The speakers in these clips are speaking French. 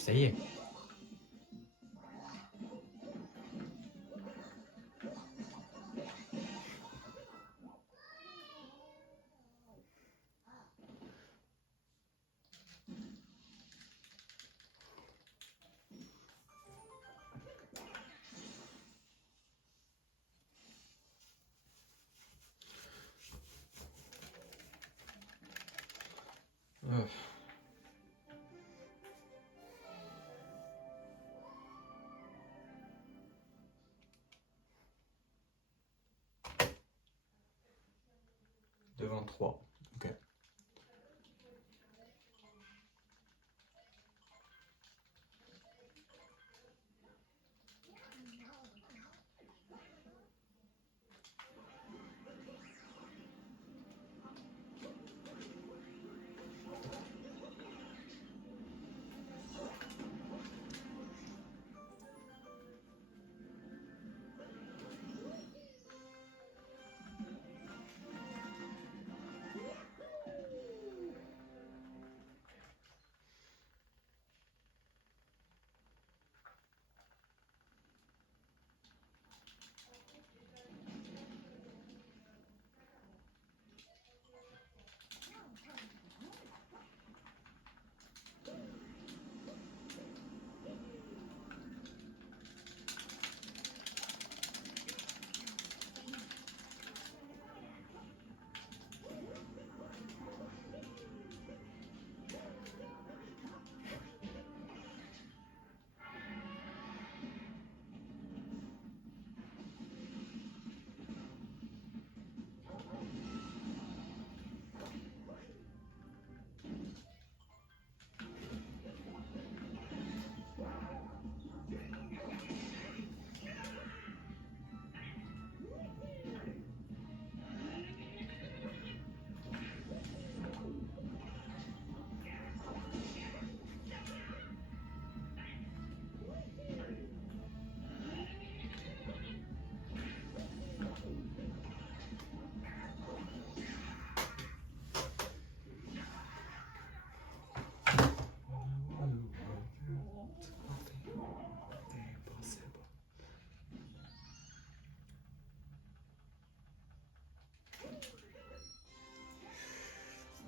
Ça y est. Oh. Devant 3. Ok.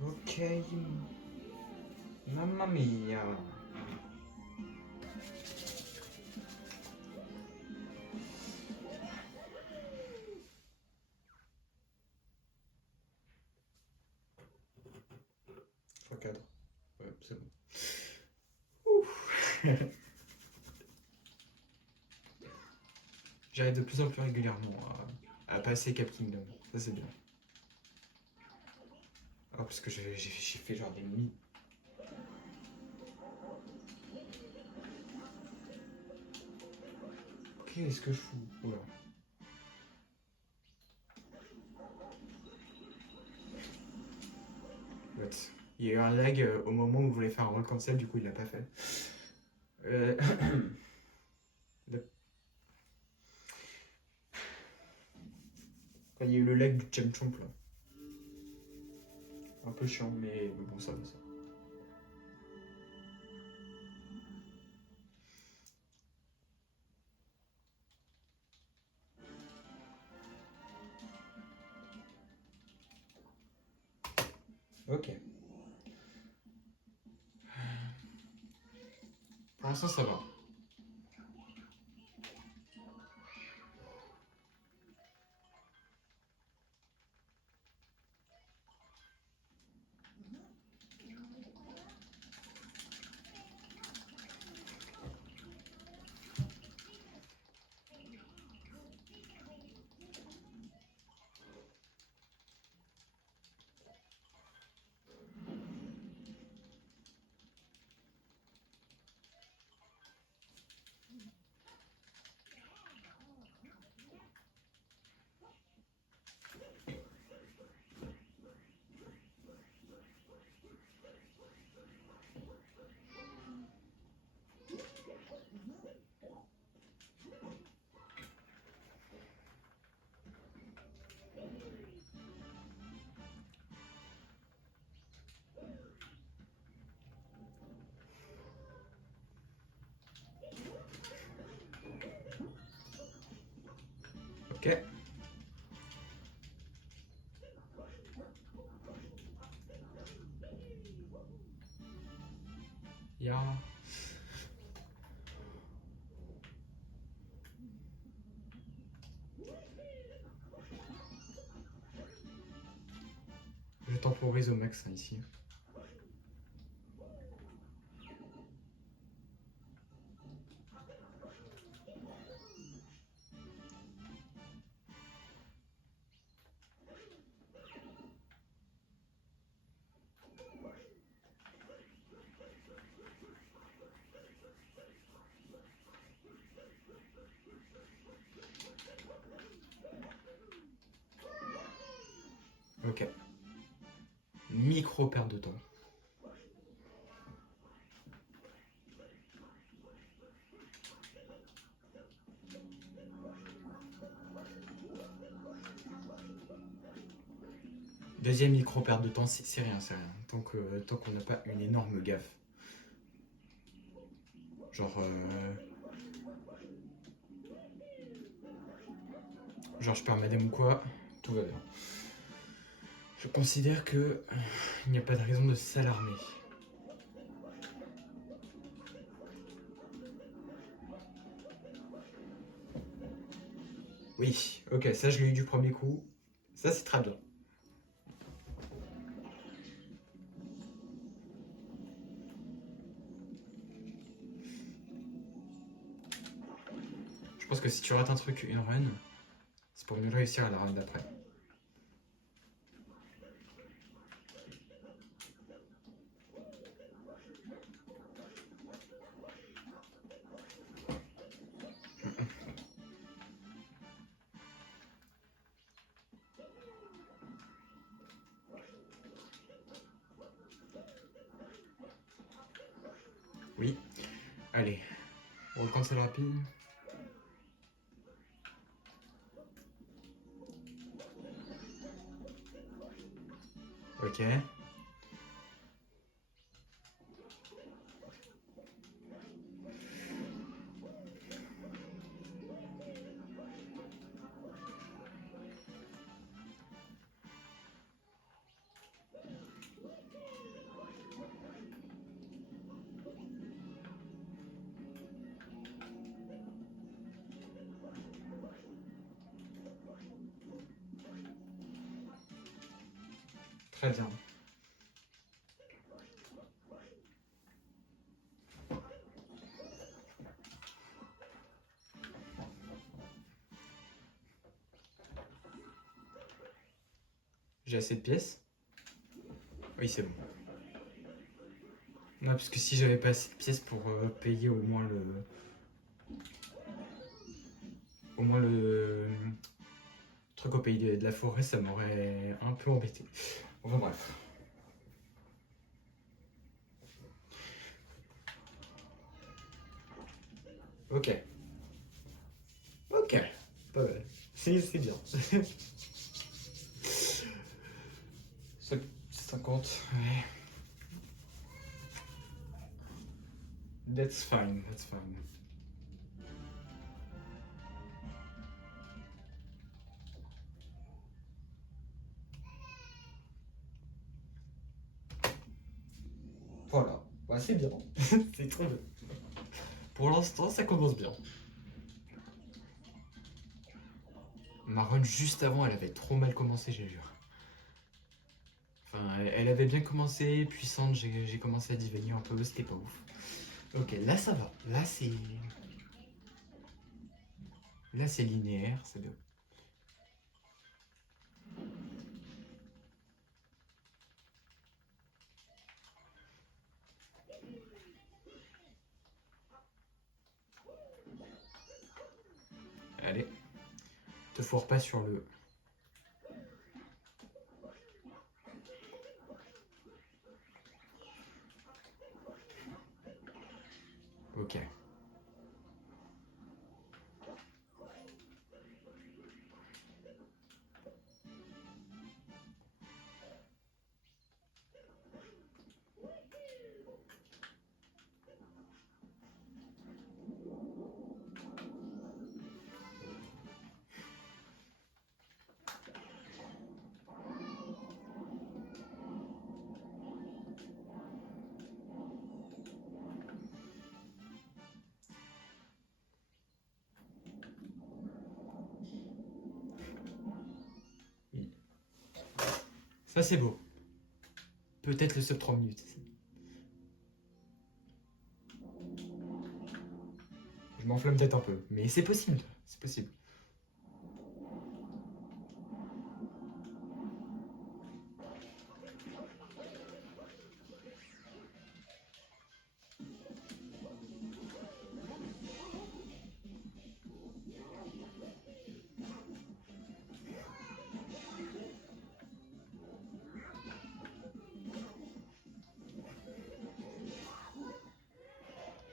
Ok. Mamma mia. x4. Ouais, c'est bon. Ouf. J'arrive de plus en plus régulièrement à passer Cap Kingdom. Ça, c'est bien. Ah, parce que j'ai fait genre des nuits. Qu'est-ce que je fous? Oula. What? Il y a eu un lag au moment où vous voulez faire un roll cancel, du coup il l'a pas fait. Enfin, il y a eu le lag du Chomp là. Un peu chiant, mais bon, ça va ça. Ok. Pour l'instant, ça va. Ok. Ja. Je temporise au max hein, ici. Ok. Micro perte de temps. Deuxième micro perte de temps, c'est rien, c'est rien. Tant qu'on n'a pas une énorme gaffe. Genre je perds ma dame ou quoi, tout va bien. Je considère que il n'y a pas de raison de s'alarmer. Oui, ok, ça je l'ai eu du premier coup. Ça c'est très bien. Je pense que si tu rates un truc, une run, c'est pour mieux réussir à la run d'après. Oui. Allez. On cancel rapide. Ok. Très bien. J'ai assez de pièces. Oui, c'est bon. Non, parce que si j'avais pas assez de pièces pour payer au moins le truc au pays de la forêt, ça m'aurait un peu embêté. Enfin bref. Ok. Ok. Pas mal. C'est bien. 50. Ouais. That's fine, that's fine. Voilà. Bah, c'est bien. C'est trop bien. Pour l'instant, ça commence bien. Ma run juste avant, elle avait trop mal commencé, j'ai jure. Enfin, elle avait bien commencé, puissante, j'ai commencé à divaguer un peu, c'était pas ouf. Ok, là ça va. Là c'est linéaire, c'est bien. Allez. Te foire pas sur le. Ok. Ça, c'est beau. Peut-être le sub 3 minutes. Je m'enflamme peut-être un peu, mais c'est possible. C'est possible.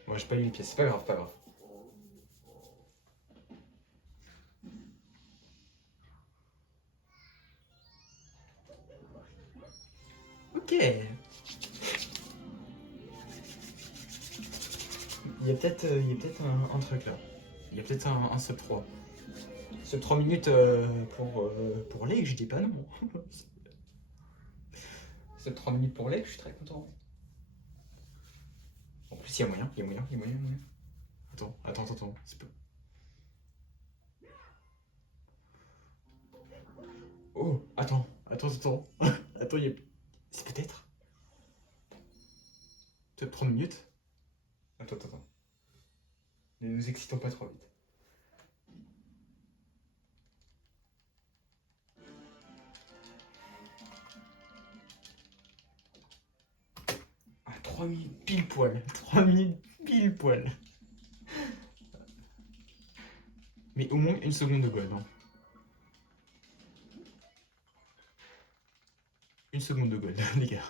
Moi, j'ai pas eu les pièces. C'est pas grave, pas grave. Ok. Il y a peut-être un truc là. Il y a peut-être un sub 3. Sub 3 minutes pour Lake, je dis pas non. Sub 3 minutes pour Lake, je suis très content. En plus, il y a moyen, il y a moyen, il y a moyen, il y a moyen. Attends. C'est pas... Oh, attends. Attends, il y a... C'est peut-être Sub 3 minutes. Attends. Ne nous excitons pas trop vite. Ah, 3 minutes pile poil. 3 minutes pile poil. Mais au moins une seconde de God. Hein. Une seconde de God, les gars.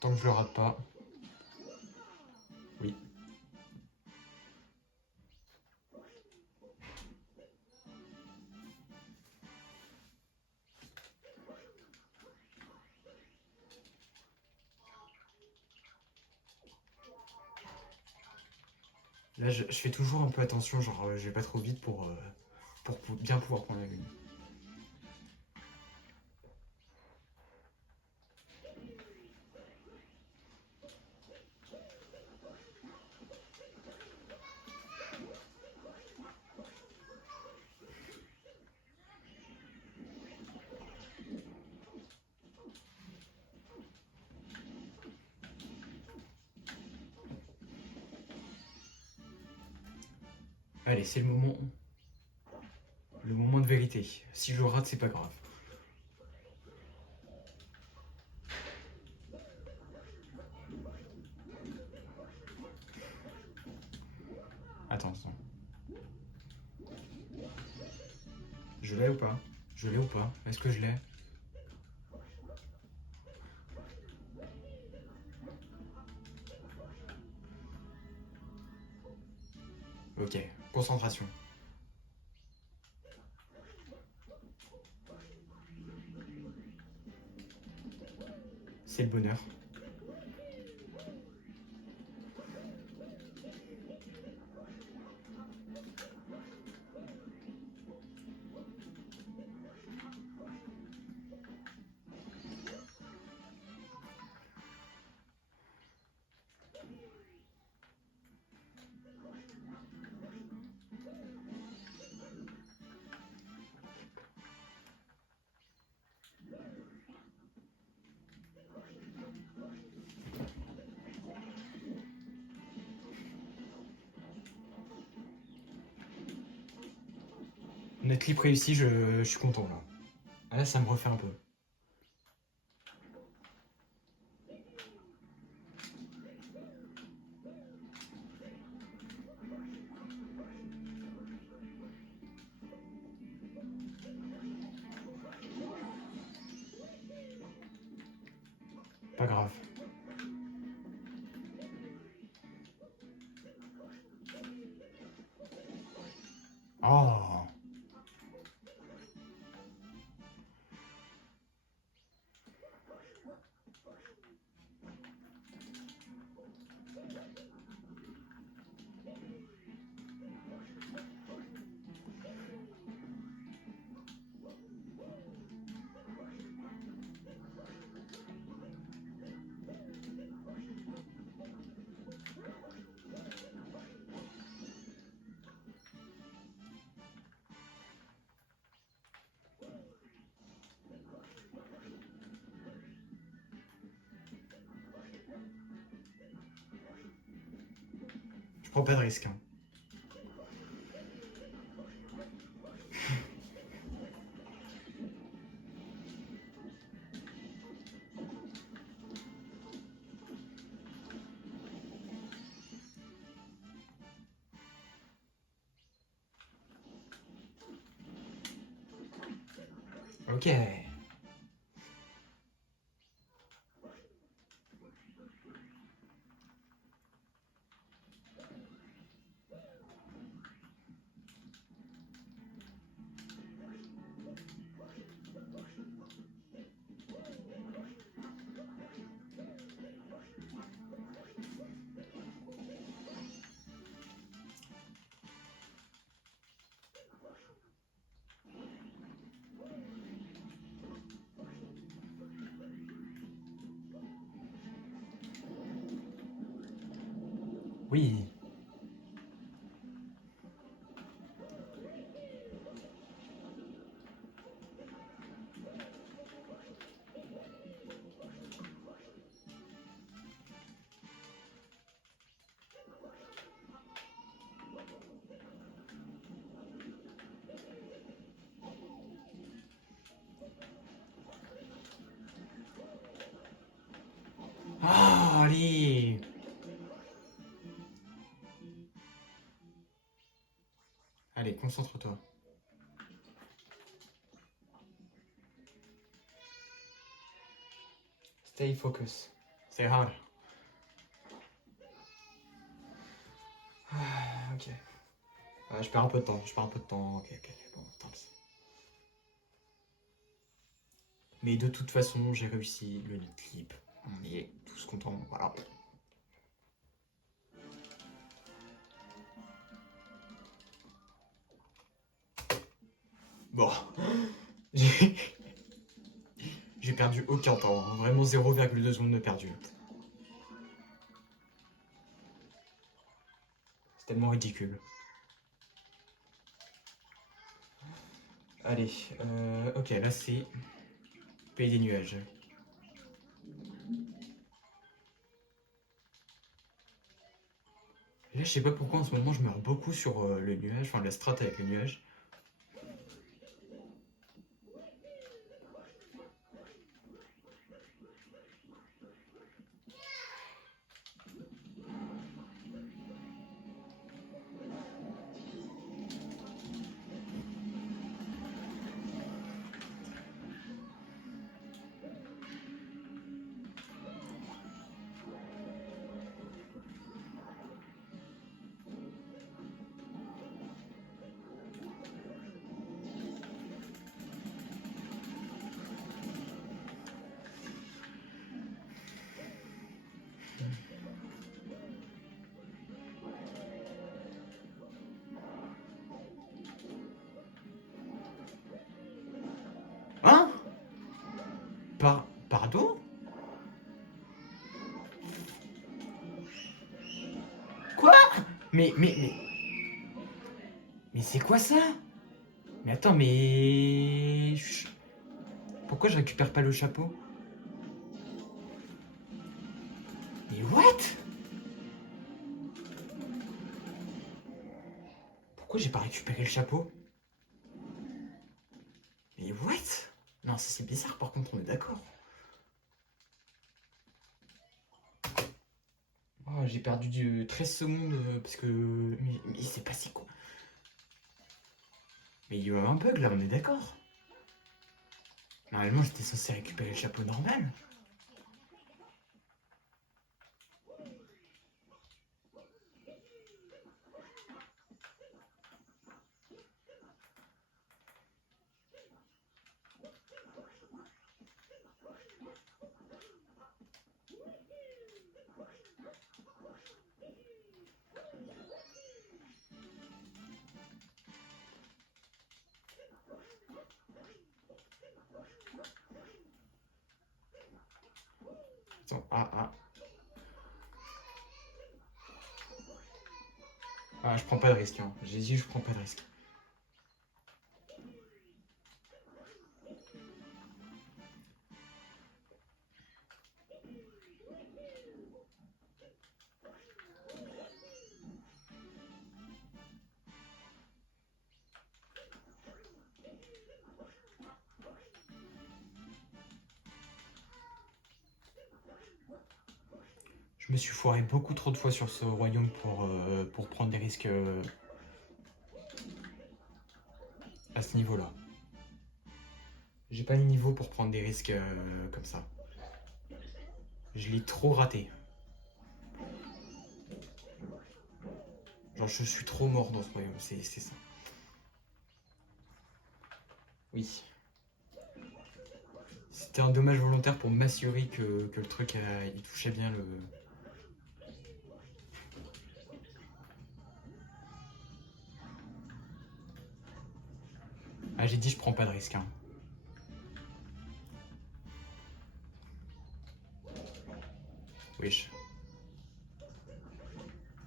Tant que je le rate pas. Oui. Là, je fais toujours un peu attention, genre je vais pas trop vite pour bien pouvoir prendre la lune. Allez, c'est le moment. Le moment de vérité. Si je rate, c'est pas grave. Attends. Je l'ai ou pas? Est-ce que je l'ai? Ok, concentration. C'est le bonheur. Notre clip réussi, je suis content là. Ah, là, ça me refait un peu. Pas grave. Oh. prends pas de risque. Hein. Ok. Oui. Ah, allez. Allez, concentre-toi. Stay focus. Stay hard. Ah, ok. Je perds un peu de temps. Ok, ok. Bon, tant pis. Mais de toute façon, j'ai réussi le lead clip. On est tous contents. Voilà. Bon. J'ai j'ai perdu aucun temps. Hein. Vraiment 0,2 secondes de perdu. C'est tellement ridicule. Allez. Ok, là c'est Pays des nuages. Là, je sais pas pourquoi en ce moment je meurs beaucoup sur le nuage, enfin la strat avec le nuage. Hein? Pardon? Quoi? Mais c'est quoi ça? Mais attends, mais... Pourquoi je récupère pas le chapeau? Mais what? Pourquoi j'ai pas récupéré le chapeau? Mais what? Non, ça c'est bizarre par contre, on est d'accord. Oh, j'ai perdu 13 secondes parce que... Mais il s'est passé quoi? Mais il y a eu un bug là, on est d'accord. Normalement, j'étais censé récupérer le chapeau normal. Attends, Ah, je prends pas de risque. Hein. J'ai dit, je prends pas de risque. me suis foiré beaucoup trop de fois sur ce royaume pour prendre des risques à ce niveau-là. J'ai pas le niveau pour prendre des risques comme ça. Je l'ai trop raté. Genre, je suis trop mort dans ce royaume, c'est ça. Oui. C'était un dommage volontaire pour m'assurer que le truc il touchait bien le. Ah, j'ai dit je prends pas de risque. Hein. Wesh.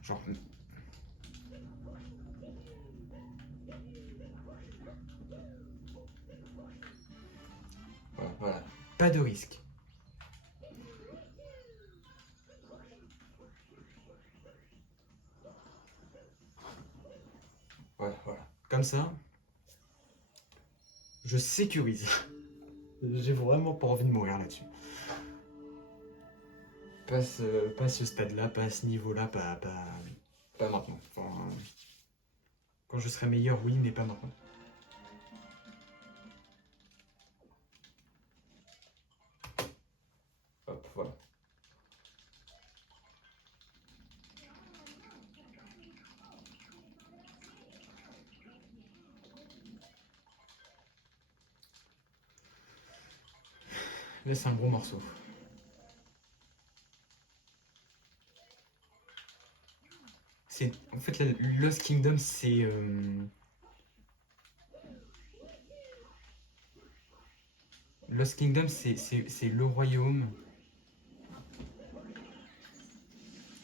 Genre. Voilà, voilà. Pas de risque. Voilà, voilà. Comme ça, je sécurise. J'ai vraiment pas envie de mourir là-dessus. Pas ce stade-là, pas à ce niveau-là, pas maintenant. Enfin, quand je serai meilleur, oui, mais pas maintenant. Hop, voilà. Là, c'est un gros morceau. En fait, la Lost Kingdom, c'est. Lost Kingdom, c'est le royaume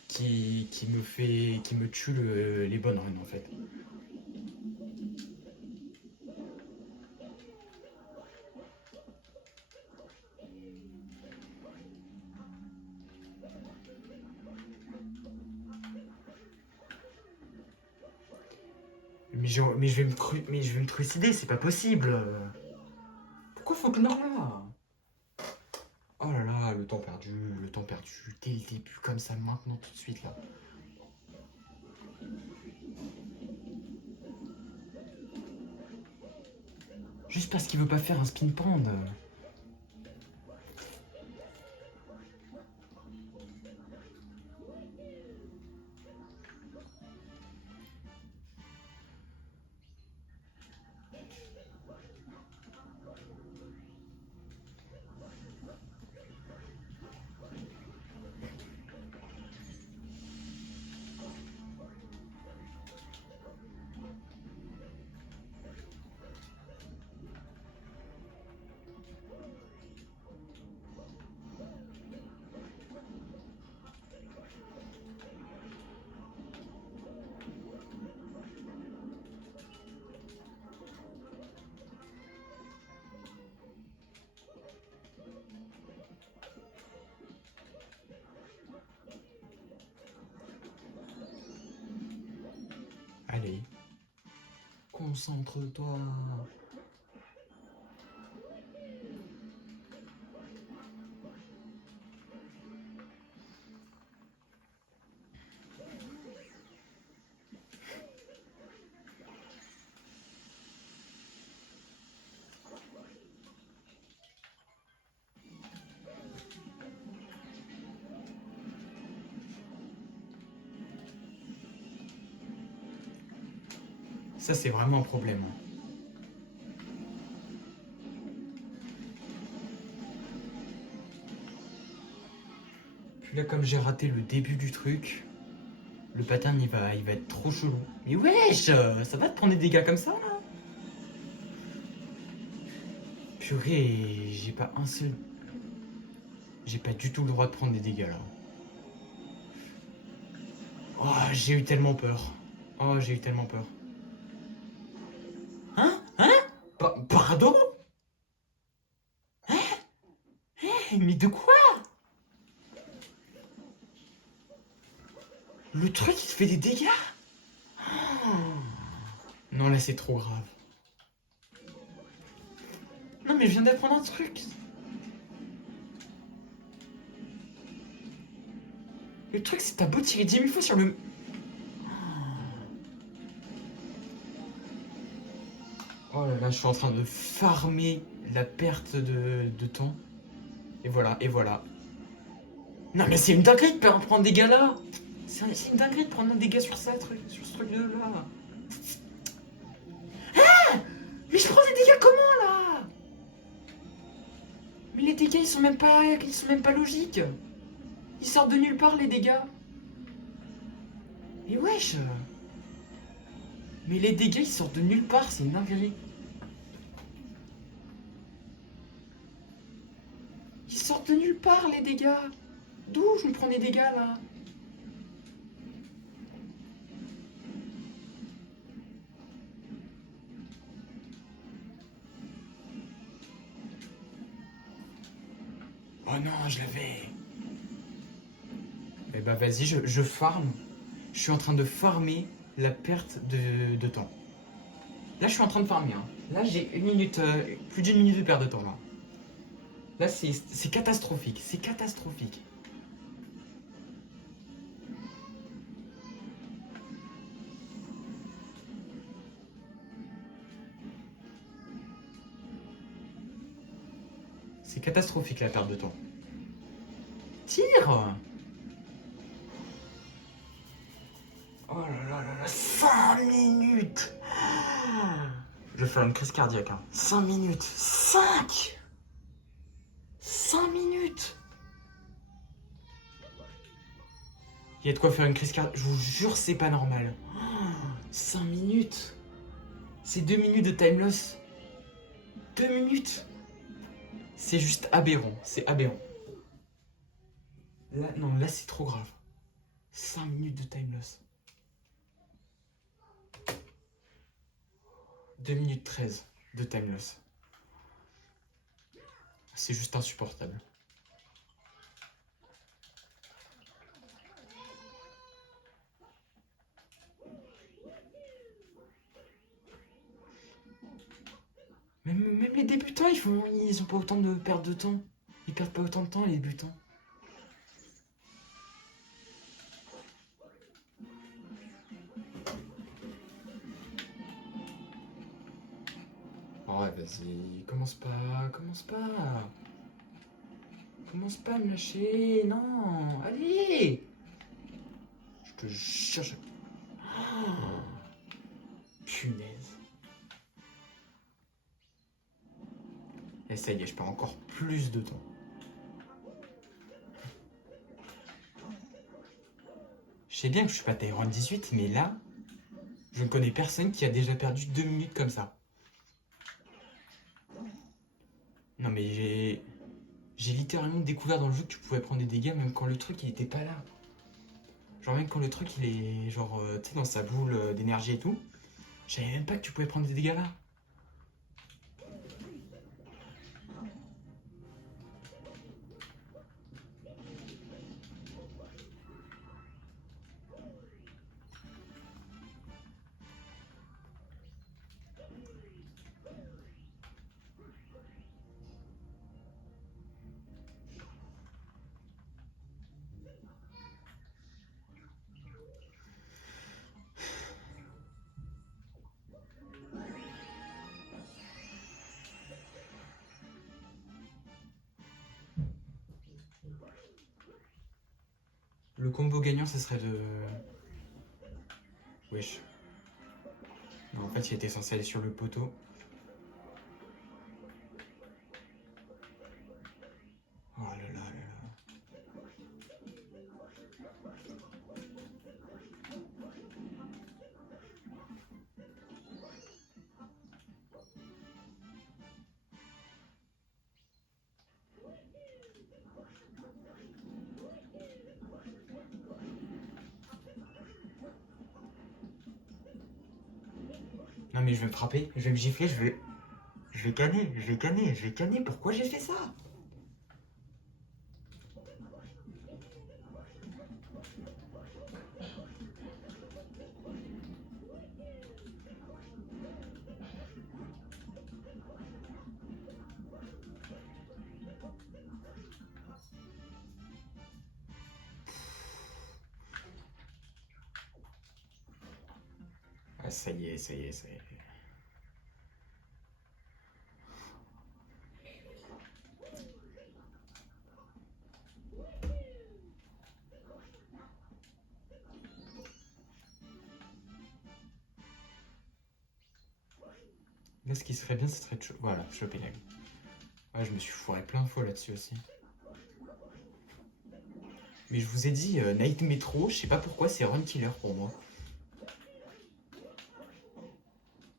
qui me tue les bonnes runes, en fait. Mais je vais me trucider, c'est pas possible. Pourquoi faut que là? Oh là là, le temps perdu, dès le début, comme ça, maintenant, tout de suite, là. Juste parce qu'il veut pas faire un spin pand. Allez. Concentre-toi. Ça, c'est vraiment un problème. Puis là, comme j'ai raté le début du truc, le pattern, il va être trop chelou. Mais wesh, ça va te prendre des dégâts comme ça, là? Purée, j'ai pas un seul... J'ai pas du tout le droit de prendre des dégâts, là. Oh, j'ai eu tellement peur. Oh, j'ai eu tellement peur. Hein? Hein? Pardon? Mais de quoi? Le truc, il te fait des dégâts? Oh. Non, là, c'est trop grave. Non, mais je viens d'apprendre un truc. Le truc, c'est que t'as beau tirer 10 000 fois sur le... Oh là là, je suis en train de farmer la perte de temps. Et voilà, et voilà. Non mais c'est une dinguerie de prendre des dégâts là. C'est une dinguerie de prendre un dégât sur ça, sur ce truc de là. Mais je prends des dégâts comment là? Mais les dégâts ils sont même pas logiques. Ils sortent de nulle part les dégâts. Mais wesh. Mais les dégâts ils sortent de nulle part, c'est une dinguerie. Ils sortent de nulle part les dégâts. D'où je me prends des dégâts là? Oh non, je l'avais. Eh bah vas-y, je farm. Je suis en train de farmer la perte de temps. Là, je suis en train de farmer. Hein. Là, j'ai une minute, plus d'une minute de perte de temps là. Là, c'est catastrophique. C'est catastrophique. C'est catastrophique la perte de temps. Tire! Oh là là là là, 5 minutes! Je vais faire une crise cardiaque. Hein. 5 minutes! 5 minutes! Il y a de quoi faire une crise cardiaque. Je vous jure, c'est pas normal. 5 minutes! C'est 2 minutes de time loss. 2 minutes! C'est juste aberrant. C'est aberrant. Là, non, là, c'est trop grave. 5 minutes de time loss. 2 minutes 13 de time loss. C'est juste insupportable. Même les débutants, ils ont pas autant de perte de temps. Ils perdent pas autant de temps, les débutants. Oh ouais, vas-y, commence pas. Commence pas à me lâcher, non, allez. Je te cherche. Oh, punaise. Et ça y est, je perds encore plus de temps. Je sais bien que je suis pas Tyrone 18, mais là, je ne connais personne qui a déjà perdu 2 minutes comme ça. Non mais j'ai littéralement découvert dans le jeu que tu pouvais prendre des dégâts même quand le truc il était pas là. Genre même quand le truc il est genre tu sais dans sa boule d'énergie et tout. Je savais même pas que tu pouvais prendre des dégâts là. Le combo gagnant ça serait de... Wesh. Non, en fait il était censé aller sur le poteau. Oh là là là là. Non mais je vais me frapper, je vais me gifler, je vais canner. Pourquoi j'ai fait ça? ça y est, ça y est, ça y est. Là, ce qui serait bien, ce serait de voilà, choper l'aigle. Ouais, je me suis foiré plein de fois là-dessus aussi. Mais je vous ai dit, Night Metro, je sais pas pourquoi, c'est run killer pour moi.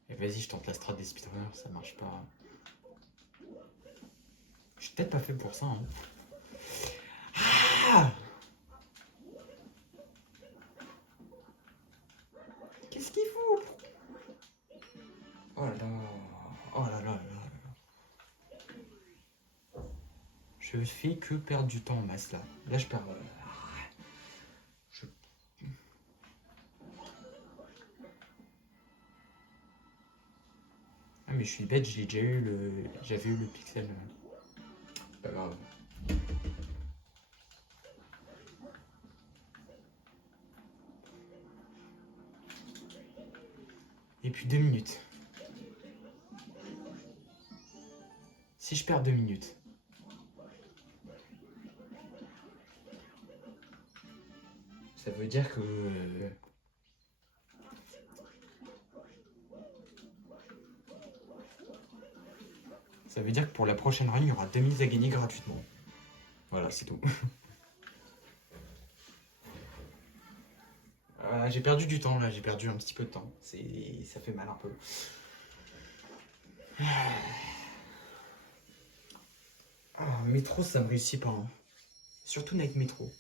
Et vas-y, je tente la strat des speedrunners, ça marche pas. Je suis peut-être pas fait pour ça. Hein. Ah, qu'est-ce qu'il fout? Oh là là. Oh là là là là. Je fais que perdre du temps en masse là. Là, je perds. Je... Ah, mais je suis bête, j'ai déjà eu le. J'avais eu le pixel. Pas grave. Et puis 2 minutes. Si je perds 2 minutes. Ça veut dire que. Ça veut dire que pour la prochaine run, il y aura 2 minutes à gagner gratuitement. Voilà, c'est tout. J'ai perdu du temps là, j'ai perdu un petit peu de temps. Ça fait mal un peu. Métro, ça me réussit pas. Hein. Surtout Night Metro.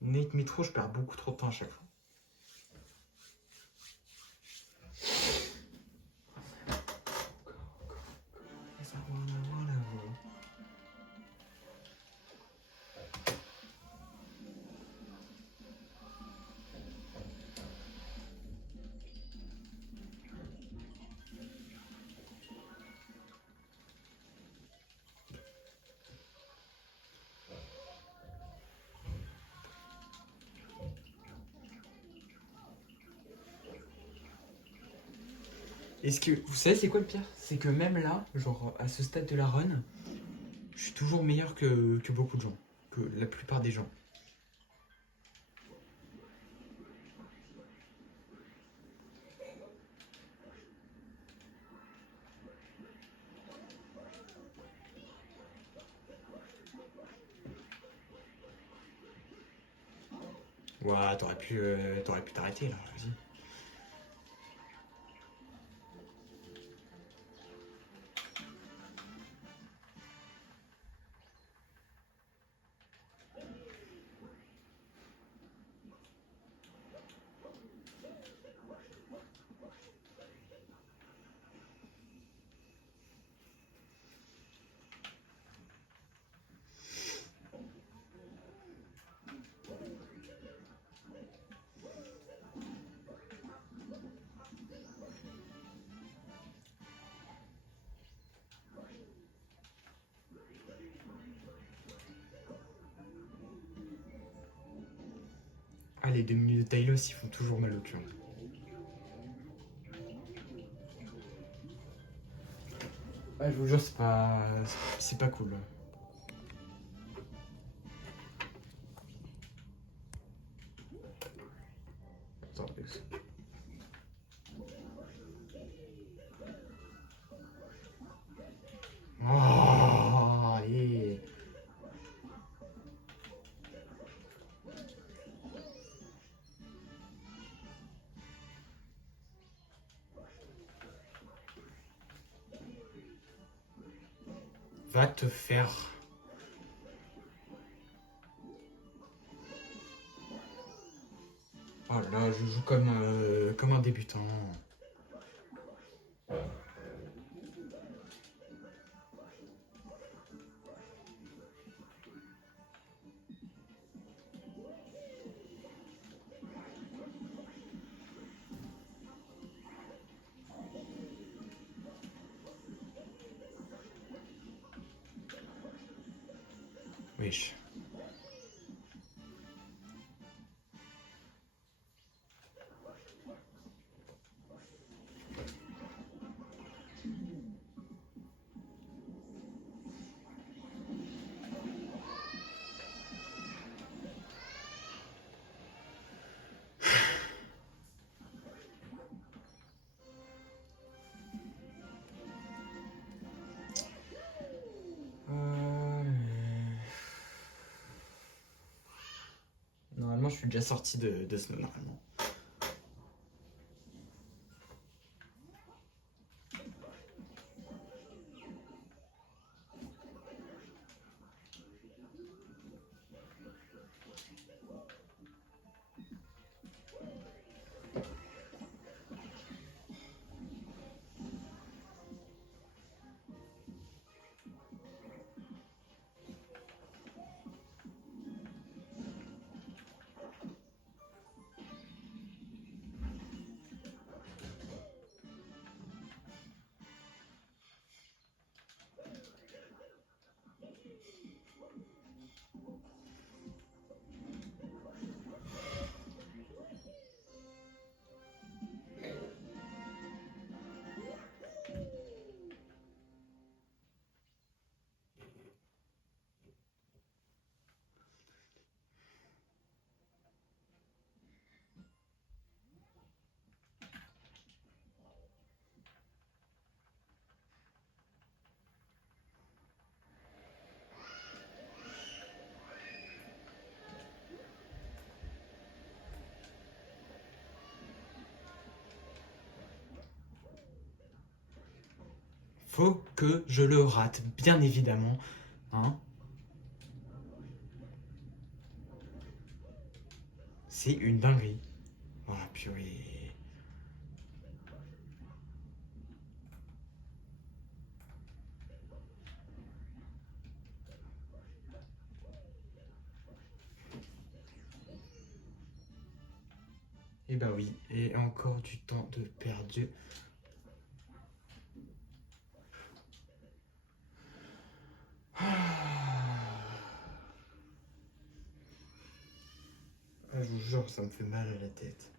Night Metro, je perds beaucoup trop de temps à chaque fois. Est-ce que vous savez c'est quoi le pire? C'est que même là, genre à ce stade de la run, je suis toujours meilleur que beaucoup de gens, que la plupart des gens. Ouah, t'aurais pu t'arrêter là, vas-y. Ah, les 2 minutes de Tylos, ils font toujours mal au cul. Ouais, je vous jure, c'est pas cool. Attends, oh, allez. Va te faire. Oh là, je joue comme un débutant. Wesh. normalement, je suis déjà sorti de Snow, normalement. Faut que je le rate, bien évidemment. Hein. C'est une dinguerie. Voilà, purée. Et bah oui, et encore du temps de perdu. Je vous jure, ça me fait mal à la tête.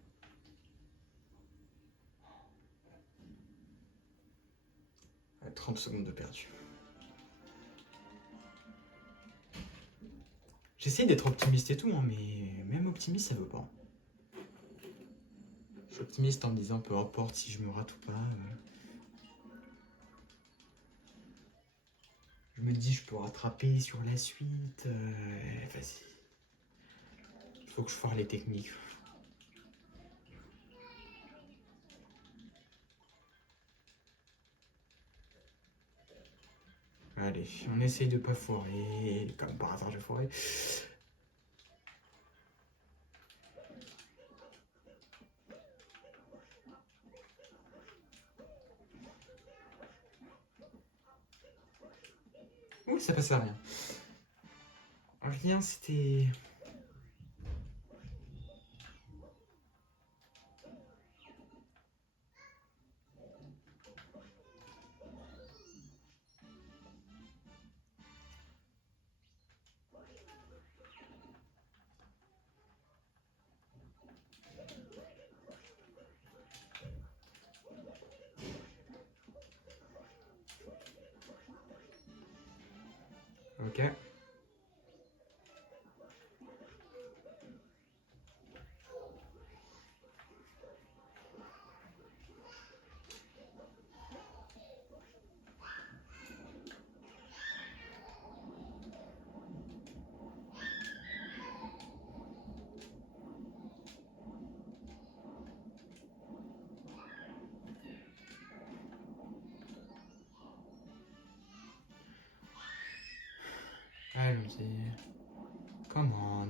À 30 secondes de perdu. J'essaye d'être optimiste et tout, hein, mais même optimiste, ça veut pas. Je suis optimiste en me disant peu importe si je me rate ou pas. Je me dis je peux rattraper sur la suite. Vas-y. Il faut que je fasse les techniques. Allez, on essaye de pas foirer. Comme par hasard, j'ai foiré. Oui, ça passait à rien. Rien, c'était... Ok. Allons-y. Come on.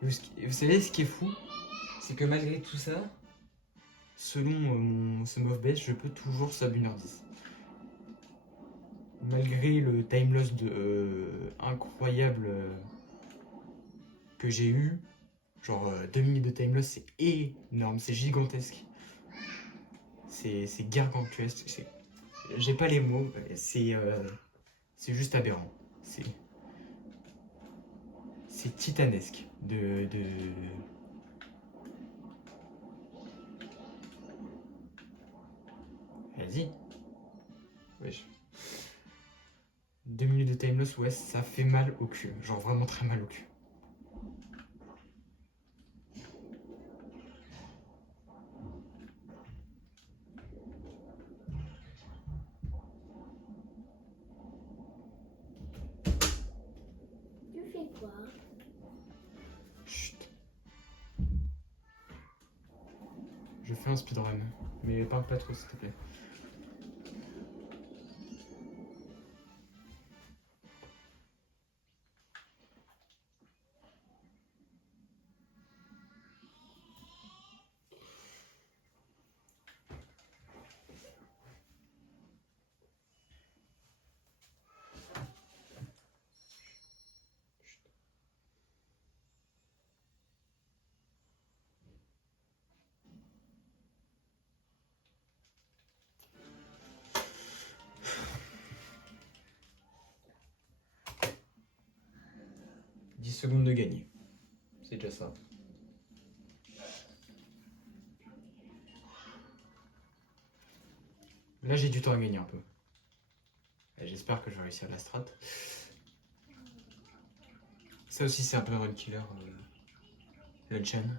Vous savez ce qui est fou? C'est que malgré tout ça, selon mon Sum of Base, je peux toujours sub 1h10. Malgré le time loss incroyable que j'ai eu, genre 2 minutes de time loss, c'est énorme, c'est gigantesque. C'est gargantuesque. J'ai pas les mots, c'est juste aberrant. C'est titanesque de... Vas-y. Wesh. 2 minutes de time loss, ouais, ça fait mal au cul. Genre vraiment très mal au cul. fais quoi? Chut. Je fais un speedrun, mais parle pas trop s'il te plaît. « 10 secondes de gagner. C'est déjà ça. Là, j'ai du temps à gagner un peu. J'espère que je vais réussir la strat. Ça aussi, c'est un peu un run killer, la chaîne.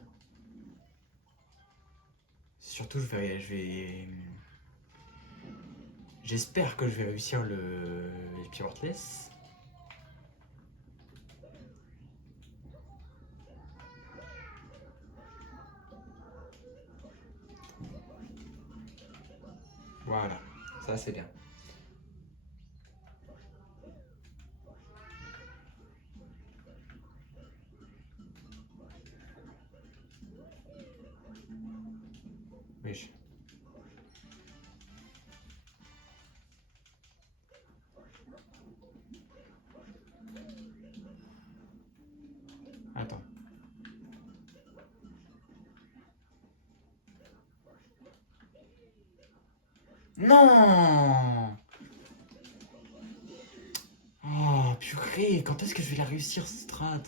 Surtout, j'espère que je vais réussir le Piratless. Voilà, ça c'est bien. Wesh. Attends. Non! Oh purée, quand est-ce que je vais la réussir cette strat?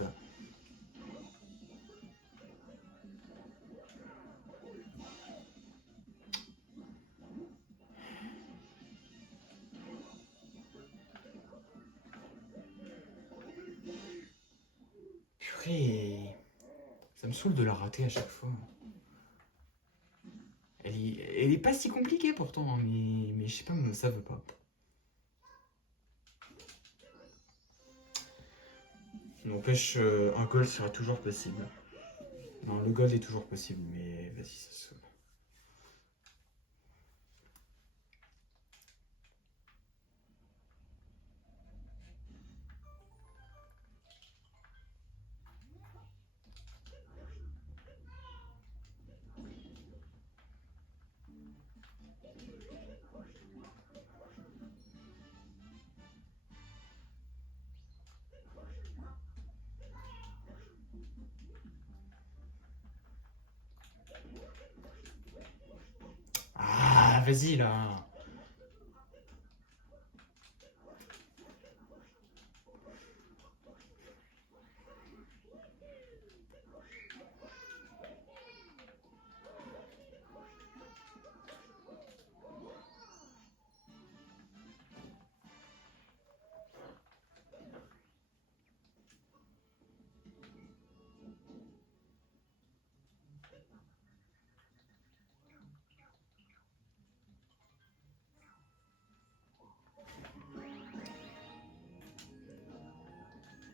Purée. Ça me saoule de la rater à chaque fois. Elle est pas si compliquée pourtant, hein, mais je sais pas, ça veut pas. N'empêche, un goal sera toujours possible. Non, le goal est toujours possible, mais vas-y, ça se... Ah, vas-y là.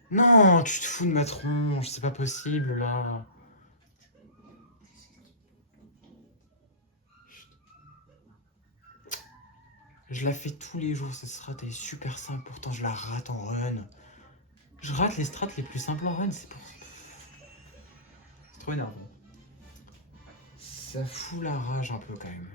Non, tu te fous de ma tronche, c'est pas possible là. Je la fais tous les jours, cette strat, elle est super simple, pourtant je la rate en run. Je rate les strats les plus simples en run, c'est pour... C'est trop énervant. Ça fout la rage un peu quand même.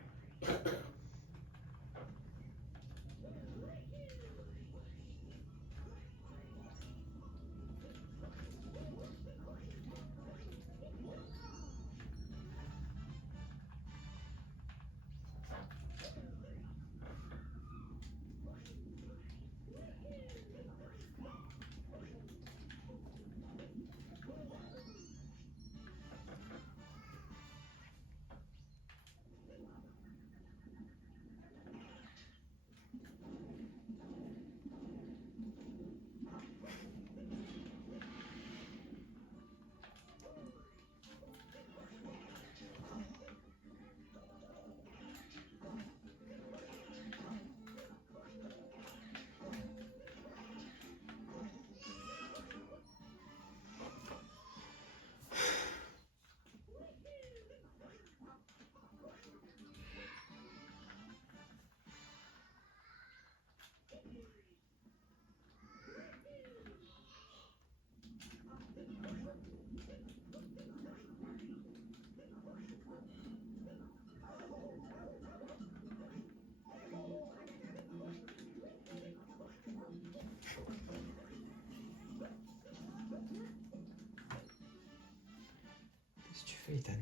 fait, Ethan?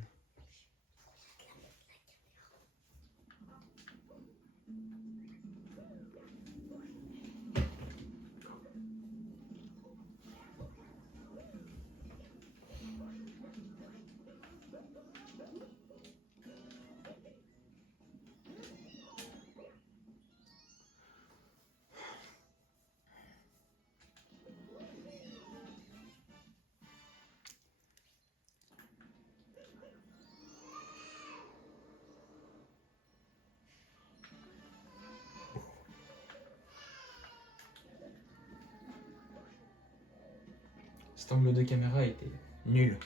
Cet angle de caméra était nul.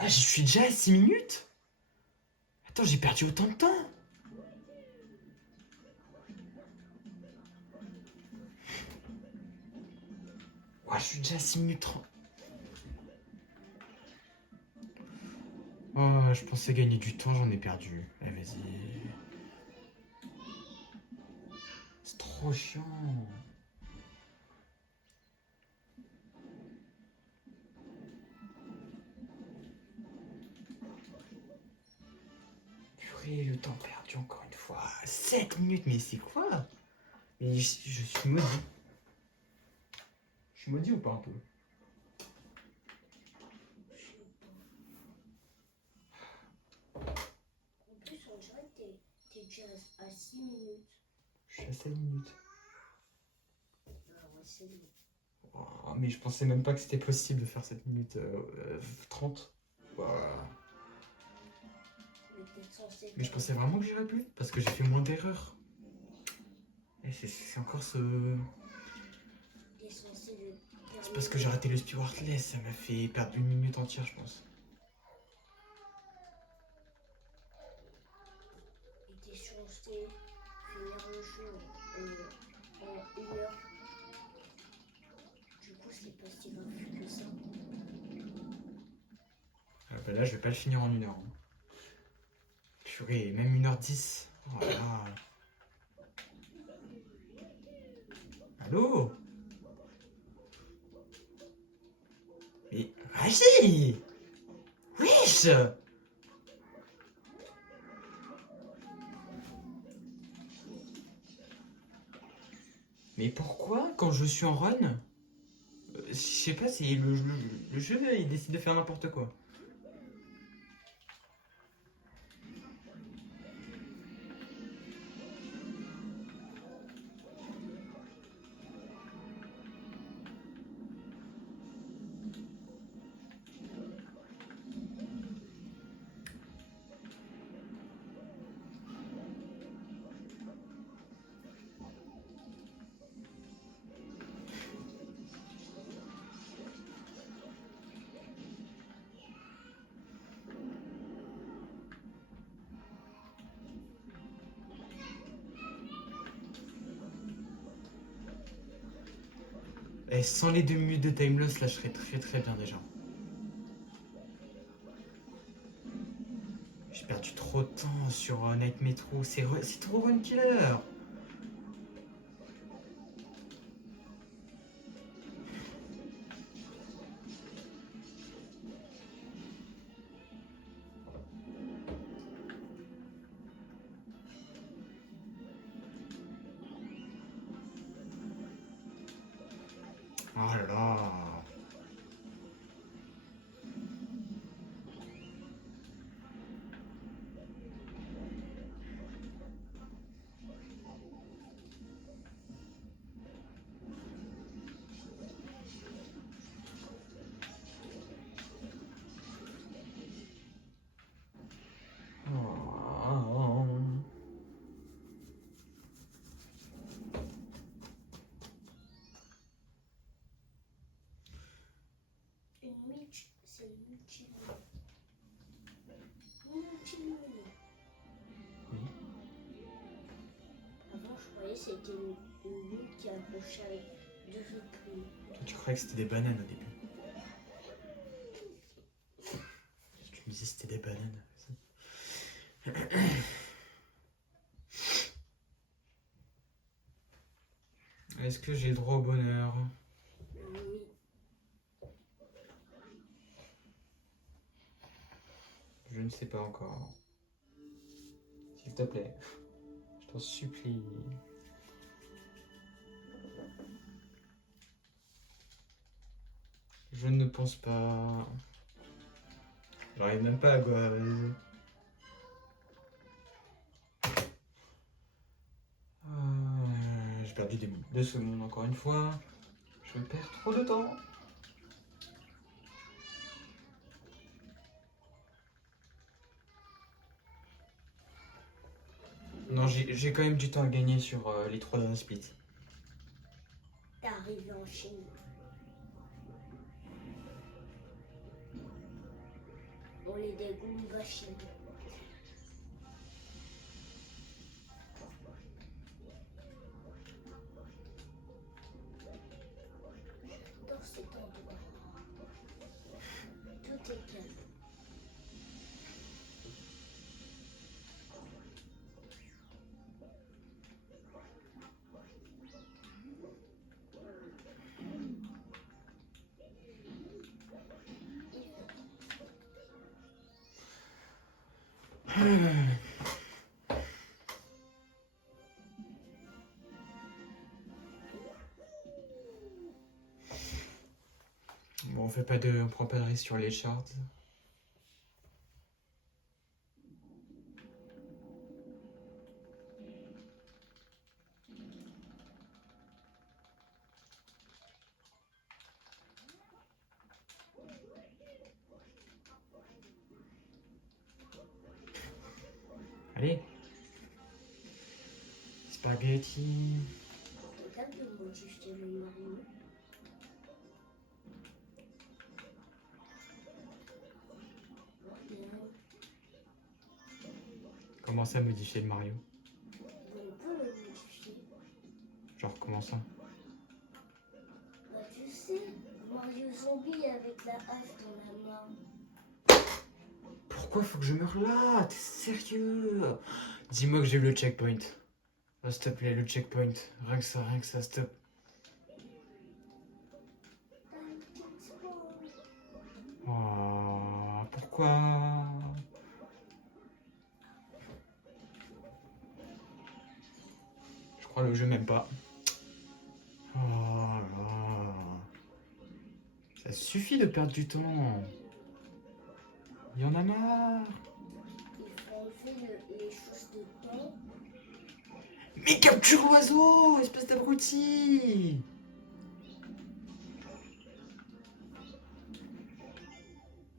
Ah, je suis déjà à 6 minutes? Attends, j'ai perdu autant de temps. Ouais, je suis déjà à 6 minutes 30. Oh, je pensais gagner du temps, j'en ai perdu. Allez, vas-y. C'est trop chiant. Purée, le temps perdu encore une fois. 7 minutes, mais c'est quoi? Mais je suis maudit. Je suis maudit ou pas un peu? En plus, on dirait que t'es déjà à 6 minutes. Je suis à 7 minutes. Ah ouais, c'est long. Oh, mais je pensais même pas que c'était possible de faire 7 minutes 30. Ouah. Mais t'es censé. Mais je pensais vraiment que j'irais plus vite parce que j'ai fait moins d'erreurs. Et c'est encore ce. T'es censé le C'est parce que j'ai raté le speed Heartless, ça m'a fait perdre 1 minute entière, je pense. Et t'es censé finir le jeu en 1 heure. Du coup, c'est pas si grave que ça. Ah bah là, je vais pas le finir en 1 heure. Hein. Purée, même 1h10. Oh là là. Allô? Mais réagis! Wesh! Mais pourquoi, quand je suis en run, je sais pas, c'est le jeu, il décide de faire n'importe quoi. Et sans les 2 minutes de time loss, là, je serais très très bien déjà. J'ai perdu trop de temps sur Night Metro, c'est trop run killer. Oh là là. C'est multimenu. Multimenu. Oui. Avant, je croyais que c'était une bulle qui accrochait avec deux autres bulles. Toi, tu croyais que c'était des bananes au début. Tu me disais que c'était des bananes. Est-ce que j'ai le droit au bonheur? Oui. Je ne sais pas encore. S'il te plaît, je t'en supplie. Je ne pense pas. J'arrive même pas à quoi. J'ai perdu des secondes encore une fois. Je perds trop de temps. Non, j'ai quand même du temps à gagner sur les 3 derniers splits. T'es arrivé en Chine. On les dégoûte vachement. Dans cet endroit, tout est calme. Bon, on prend pas de risque sur les charts. Allez. Spaghetti. Regarde de modifier le Mario. Comment ça modifier le Mario? On peut le modifier. Genre comment ça? Bah tu sais, Mario Zombie avec la hache dans la main. Pourquoi faut que je meure là? T'es sérieux? Dis-moi que j'ai eu le checkpoint. Oh, s'il te plaît, le checkpoint. Rien que ça, stop. Oh, pourquoi? Je crois le jeu m'aime pas. Oh là. Ça suffit de perdre du temps. Il y en a marre. Il faut enlever les choses de temps. Mais capture l'oiseau, espèce d'abruti!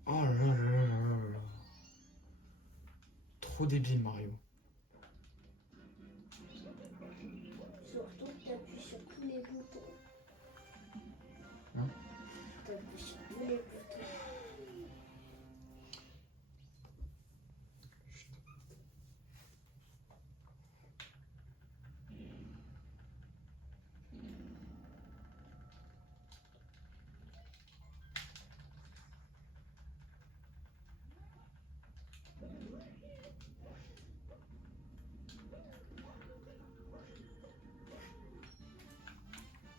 Oh là là là là là. Trop débile, Mario. Surtout que t'appuies sur tous les boutons. Hein? T'appuies sur tous les boutons.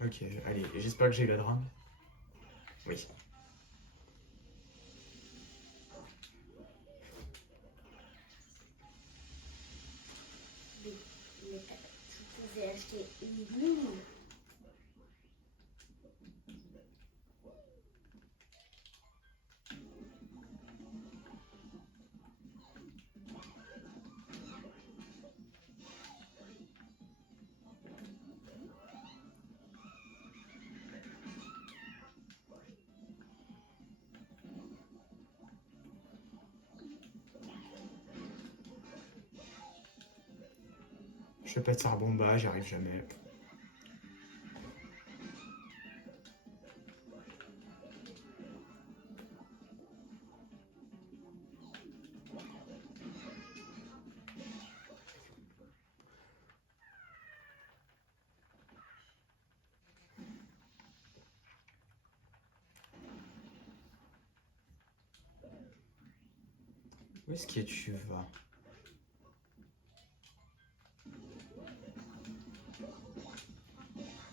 Ok, allez, j'espère que j'ai la drame. Oui. Mais tu pouvais acheter une bulle. Je fais pas de sarbomba, j'y arrive jamais. Où est-ce que tu vas?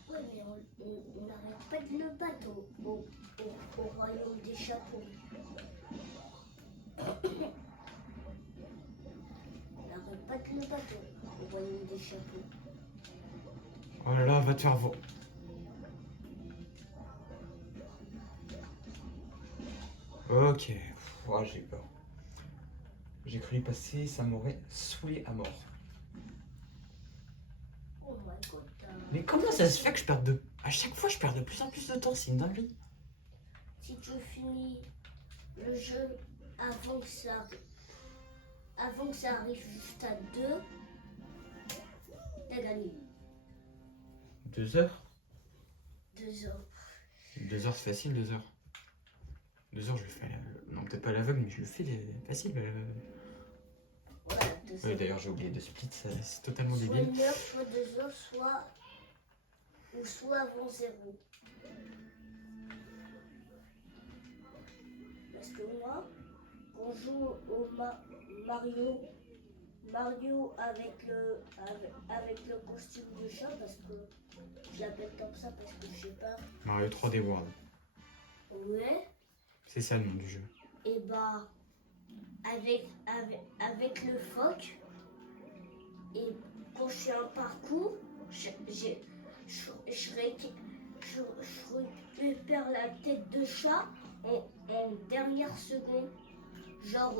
Ouais, mais on n'arrête pas de le battre au royaume des chapeaux. On n'arrête pas de le battre au royaume des chapeaux. Oh là là, va te faire voir. Ok. Oh, j'ai peur. J'ai cru y passer, ça m'aurait saoulé à mort. Oh my god. Mais comment ça se fait que je perde de... À chaque fois, je perds de plus en plus de temps, c'est une dinguerie. Si tu finis le jeu avant que ça arrive juste à 2, t'as gagné. 2 heures? 2 heures. 2 heures, c'est facile, 2 heures. 2 heures, je le fais à non, peut-être pas à l'aveugle, mais je le fais facile. Voilà, 2 Oui, heures. d'ailleurs, j'ai oublié de split, c'est totalement Soit débile. 1 heure, soit 2 heures, soit avant 0. Parce que moi, quand je joue au Mario avec le costume de chat, parce que je l'appelle comme ça parce que je sais pas. Mario 3D World, Ouais. c'est ça le nom du jeu. Et bah avec le phoque. Et quand je fais un parcours, je récupère la tête de chat en dernière seconde. Genre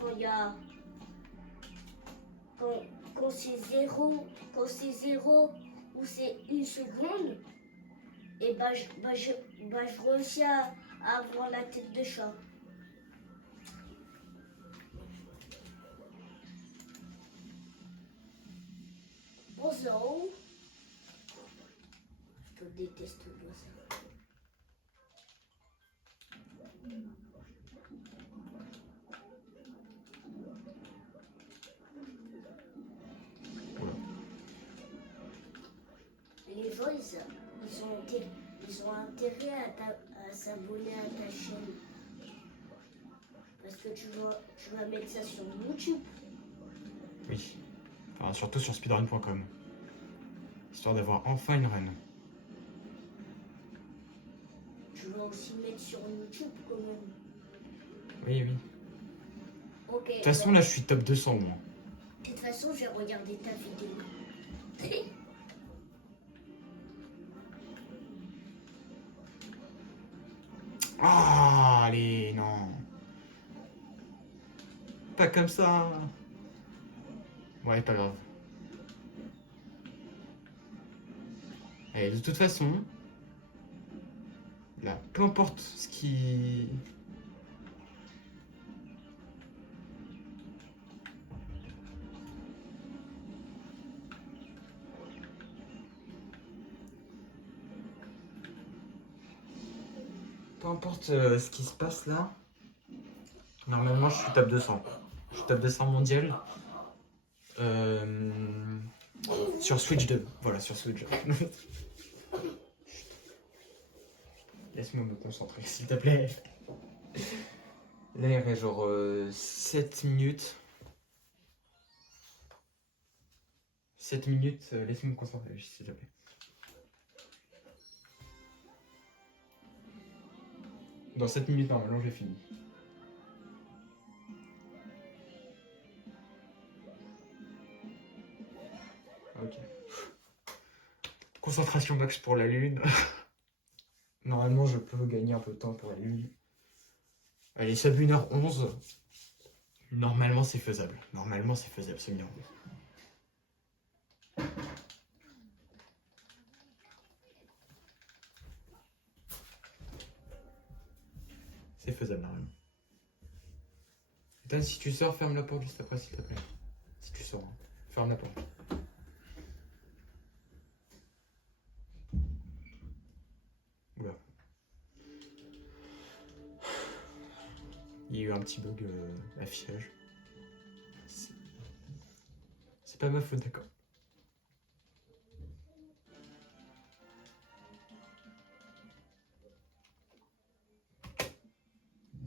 quand il y a quand c'est zéro ou c'est 1 seconde, et je réussis à avoir la tête de chat. Bonjour. Je déteste ça. Les gens, ils ont intérêt à s'abonner à ta chaîne. Parce que tu vas mettre ça sur YouTube. Oui. Enfin, surtout sur speedrun.com. Histoire d'avoir enfin une run. Tu vas aussi mettre sur YouTube quand même. Oui, oui. Ok. De toute façon, là, je suis top 200 moi. De toute façon, j'ai regardé ta vidéo. Ah, allez, non. Pas comme ça. Ouais, pas grave. Et de toute façon, là, peu importe ce qui... Peu importe ce qui se passe là, normalement je suis top 200. Je suis top 200 mondial. Sur Switch 2. Voilà, sur Switch 2. Laisse-moi me concentrer, s'il te plaît. Là, il reste genre 7 minutes. 7 minutes, laisse-moi me concentrer, s'il te plaît. Dans 7 minutes, normalement, j'ai fini. Ok. Concentration max pour la lune. Normalement, je peux gagner un peu de temps pour la lune. Allez, sub 1h11. Normalement, c'est faisable. Normalement, c'est faisable, c'est bien. C'est faisable, normalement. Attends, si tu sors, ferme la porte juste après, s'il te plaît. Si tu sors, hein. Ferme la porte. Oula. Il y a eu un petit bug affichage. C'est pas ma faute, d'accord.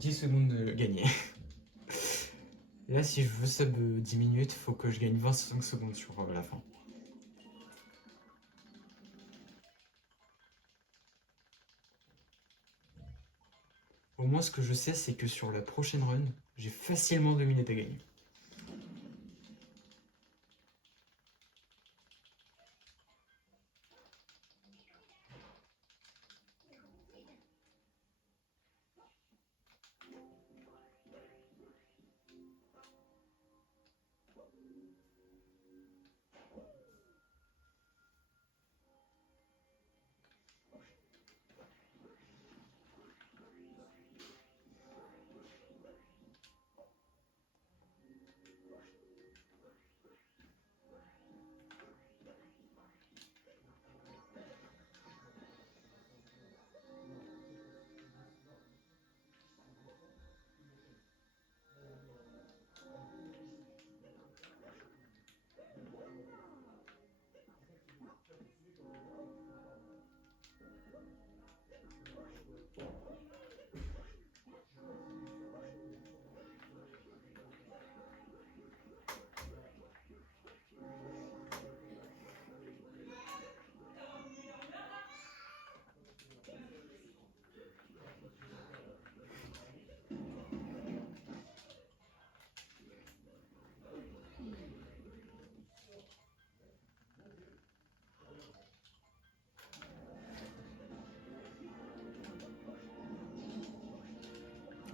« 10 secondes de gagné. Et là, si je veux sub 10 minutes, faut que je gagne 25 secondes sur la fin. Au moins, ce que je sais, c'est que sur la prochaine run, j'ai facilement 2 minutes à gagner.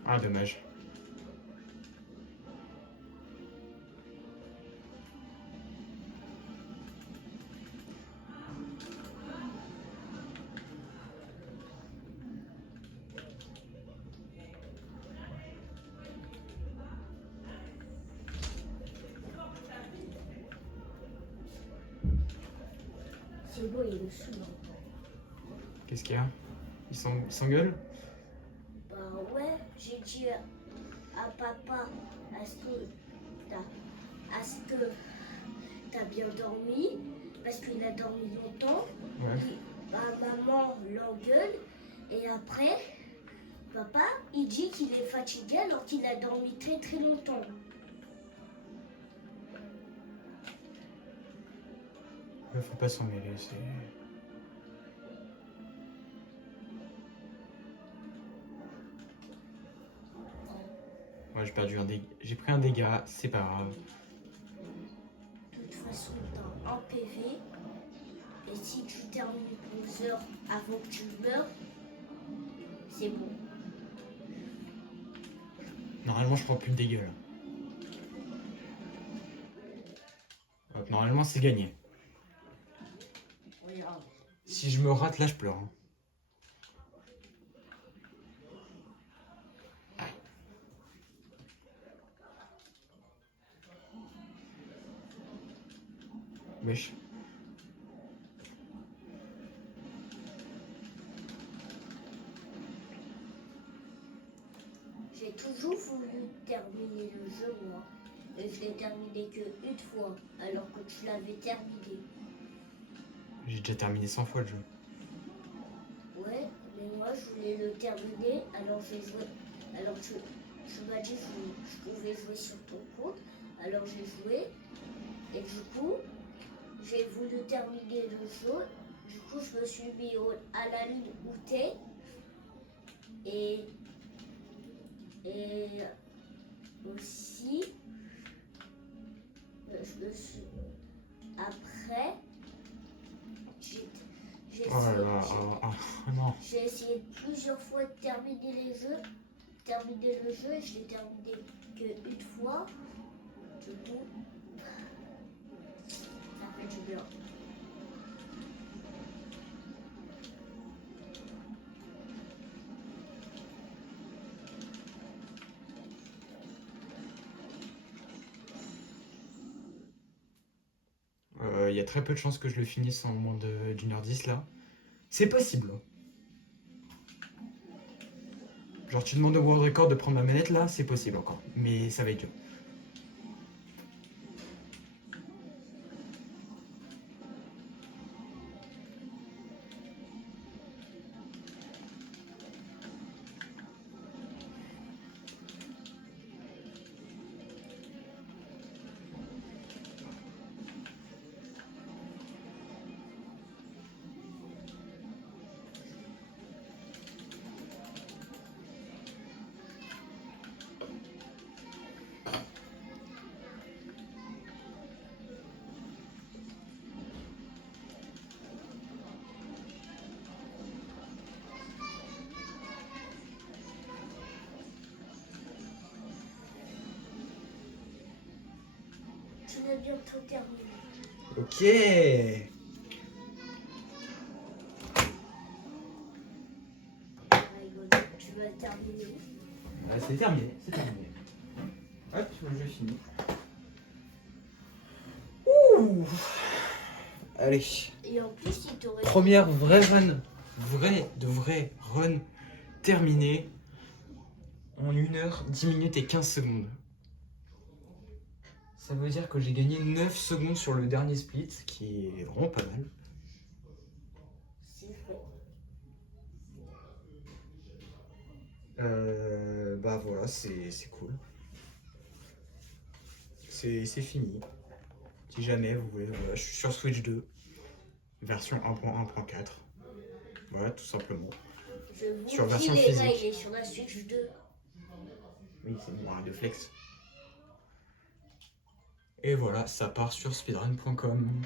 Ah, dommage. C'est bon, il me saoule. Qu'est-ce qu'il y a? Ils s'engueulent? Bah ouais, j'ai dit à papa, est-ce que t'as bien dormi? Parce qu'il a dormi longtemps. Ouais. Puis, bah, maman l'engueule. Et après, papa, il dit qu'il est fatigué alors qu'il a dormi très très longtemps. Faut pas s'en mêler, c'est... Ouais, j'ai perdu un dégât. J'ai pris un dégât, c'est pas grave. De toute façon, t'as un PV. Et si tu termines 11 heures avant que tu meurs, c'est bon. Normalement, je prends plus de dégâts là. Hop, normalement, c'est gagné. Regarde. Si je me rate là, je pleure. Hein. Wesh. J'ai toujours voulu terminer le jeu, moi. Et je l'ai terminé qu'une fois, alors que tu l'avais terminé. J'ai déjà terminé 100 fois le jeu. Ouais, mais moi je voulais le terminer, alors j'ai joué. Alors tu m'as dit que je pouvais jouer sur ton compte, alors j'ai joué. Et du coup, j'ai voulu terminer le jeu. Du coup, je me suis mis à la ligne où t'es. Et aussi, je me suis. Après, j'ai Oh là là, non. j'ai essayé plusieurs fois de terminer le jeu et je l'ai terminé qu'une fois. Du coup, ça fait du bien. Il y a très peu de chances que je le finisse en moins d'1h10 là. C'est possible. Genre, tu demandes au World Record de prendre ma manette là, c'est possible encore. Mais ça va être dur. tu l'as bientôt terminé. Ok. Tu vas terminer. C'est terminé, c'est terminé. Hop, le jeu fini. Ouh. Allez. Et en plus, il t'aurait... Première vraie run. Vraie run terminée. En 1 heure, 10 minutes et 15 secondes. Ça veut dire que j'ai gagné 9 secondes sur le dernier split, qui est vraiment pas mal. C'est vrai. Bah voilà, c'est cool. C'est fini. Si jamais vous voulez, voilà, je suis sur Switch 2, version 1.1.4. Voilà, tout simplement. Je vous Sur dis version les gars, physique. il est sur la Switch 2. Oui, c'est une barre de flex. Et voilà, ça part sur speedrun.com.